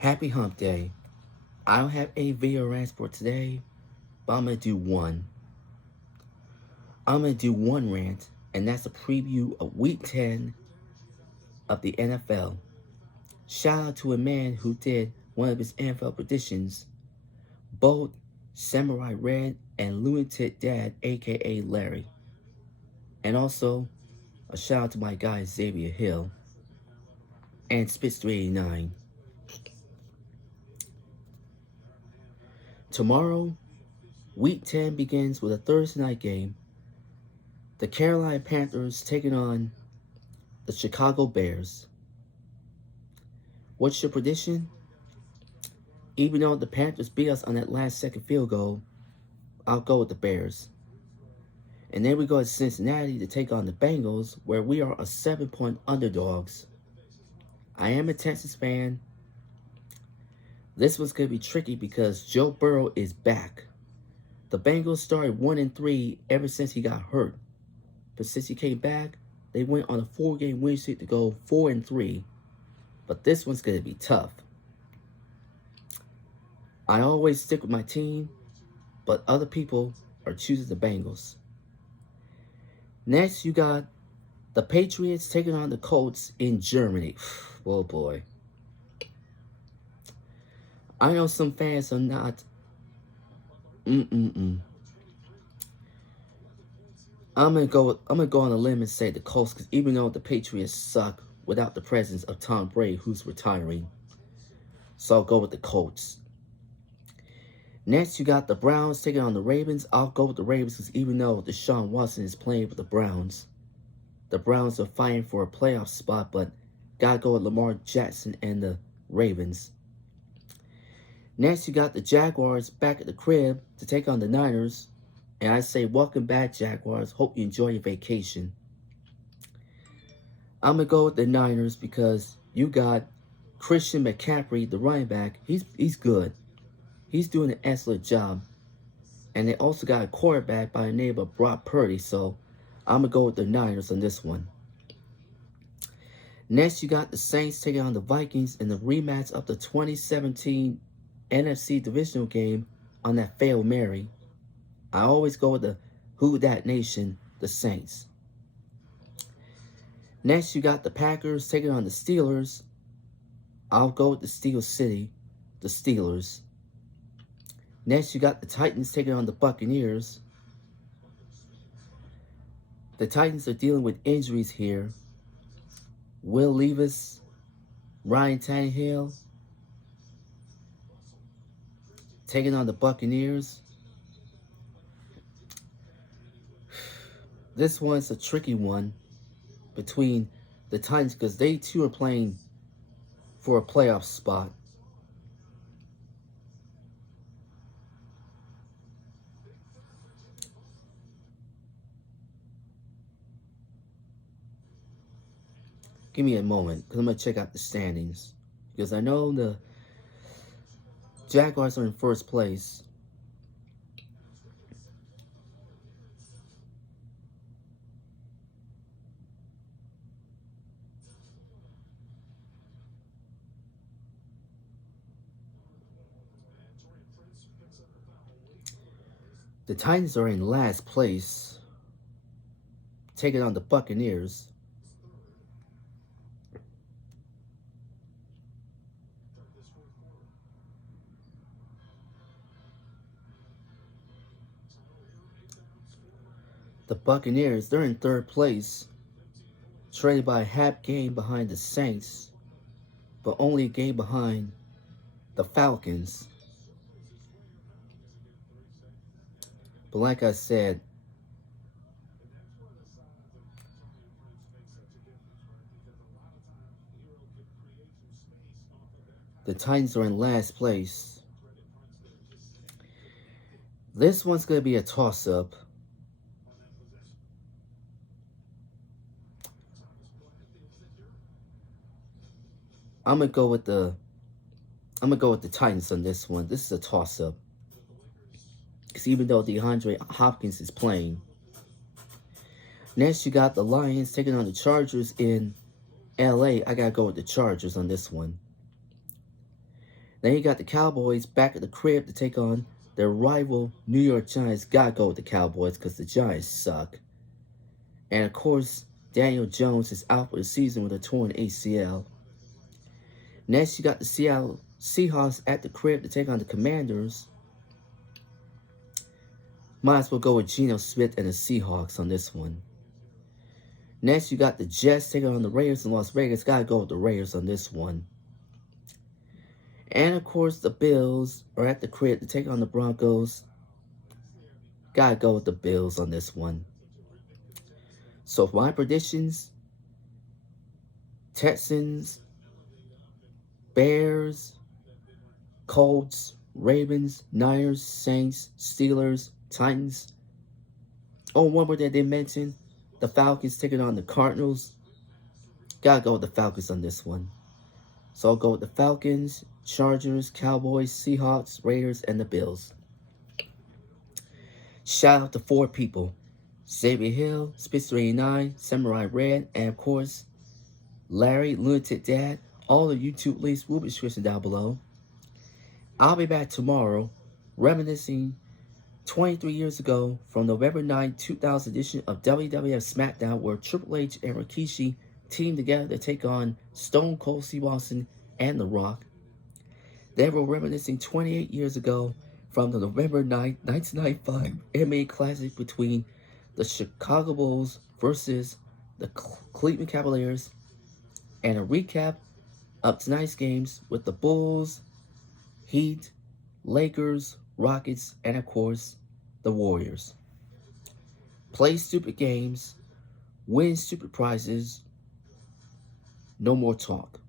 Happy Hump Day. I don't have a video rant for today, but I'm going to do one. I'm going to do one rant, and that's a preview of Week 10 of the NFL. Shout out to a man who did one of his NFL predictions, both Samurai Red and Lunatic Dad, aka Larry. And also, a shout out to my guy Xavier Hill and Spitz 389. Tomorrow, Week 10 begins with a Thursday night game. The Carolina Panthers taking on the Chicago Bears. What's your prediction? Even though the Panthers beat us on that last-second field goal, I'll go with the Bears. And then we go to Cincinnati to take on the Bengals, where we are a 7-point underdogs. I am a Texas fan. This one's going to be tricky because Joe Burrow is back. The Bengals started 1-3 ever since he got hurt. But since he came back, they went on a 4-game win streak to go 4-3. But this one's going to be tough. I always stick with my team, but other people are choosing the Bengals. Next, you got the Patriots taking on the Colts in Germany. Oh boy. I know some fans are not. I'm gonna go on a limb and say the Colts, because even though the Patriots suck without the presence of Tom Brady, who's retiring, so I'll go with the Colts. Next, you got the Browns taking on the Ravens. I'll go with the Ravens because even though Deshaun Watson is playing with the Browns are fighting for a playoff spot, but gotta go with Lamar Jackson and the Ravens. Next, you got the Jaguars back at the crib to take on the Niners. And I say, welcome back, Jaguars. Hope you enjoy your vacation. I'm going to go with the Niners because you got Christian McCaffrey, the running back. He's good. He's doing an excellent job. And they also got a quarterback by the name of Brock Purdy. So I'm going to go with the Niners on this one. Next, you got the Saints taking on the Vikings in the rematch of the 2017 NFC divisional game on that failed Mary. I always go with the Who Dat Nation, the Saints. Next, you got the Packers taking on the Steelers. I'll go with the Steel City, the Steelers. Next, you got the Titans taking on the Buccaneers. The Titans are dealing with injuries here. Will Levis, Ryan Tannehill, taking on the Buccaneers. This one's a tricky one between the Titans because they too are playing for a playoff spot. Give me a moment because I'm going to check out the standings. Because I know the Jaguars are in first place. The Titans are in last place, taking on the Buccaneers. The Buccaneers, they're in third place, trailing by a half game behind the Saints, but only a game behind the Falcons. But like I said, the Titans are in last place. This one's going to be a toss-up. I'm gonna go with the Titans on this one. This is a toss-up. Because even though DeAndre Hopkins is playing. Next, you got the Lions taking on the Chargers in LA. I gotta go with the Chargers on this one. Then you got the Cowboys back at the crib to take on their rival New York Giants. Gotta go with the Cowboys because the Giants suck. And of course, Daniel Jones is out for the season with a torn ACL. Next, you got the Seattle Seahawks at the crib to take on the Commanders. Might as well go with Geno Smith and the Seahawks on this one. Next, you got the Jets taking on the Raiders in Las Vegas. Gotta go with the Raiders on this one. And of course, the Bills are at the crib to take on the Broncos. Gotta go with the Bills on this one. So for my predictions, Texans, Bears, Colts, Ravens, Niners, Saints, Steelers, Titans. Oh, one more that they mentioned, the Falcons taking on the Cardinals. Gotta go with the Falcons on this one. So I'll go with the Falcons, Chargers, Cowboys, Seahawks, Raiders, and the Bills. Shout out to 4 people. Xavier Hill, Spitz 39, Samurai Red, and of course, Larry, Lunatic Dad. All the YouTube links will be description down below. I'll be back tomorrow, reminiscing 23 years ago from November 9, 2000 edition of WWF SmackDown, where Triple H and Rikishi teamed together to take on Stone Cold Steve Austin and The Rock. Then we're reminiscing 28 years ago from the November 9, 1995 MMA Classic between the Chicago Bulls versus the Cleveland Cavaliers, and a recap of tonight's games with the Bulls, Heat, Lakers, Rockets, and of course, the Warriors. Play stupid games, win stupid prizes, no more talk.